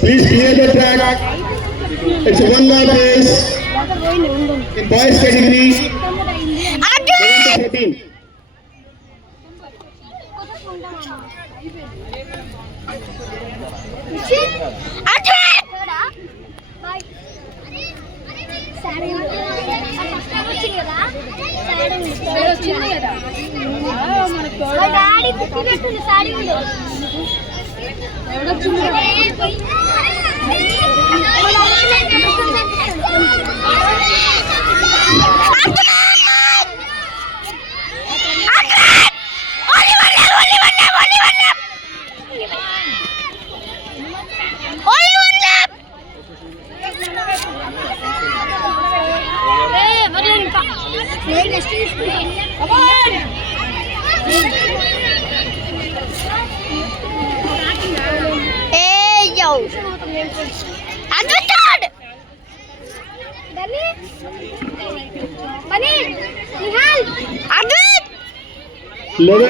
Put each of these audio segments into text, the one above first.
Please clear the track. It's a 1 lap race in boys category. 11 to 14. Level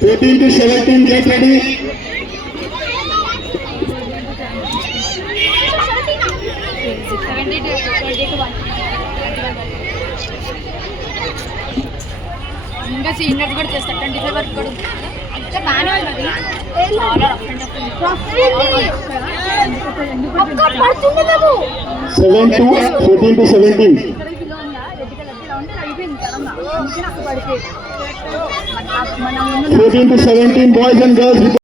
14 to 17, get ready. ఇంకా సీనియర్ కూడా చేస్తారు 25 వరకు కూడా అంటే బాగానే ఉంటుంది చాలా రఫ్ అండ్ 14 to 17. అయిపోయింది 14 to 17 boys and girls.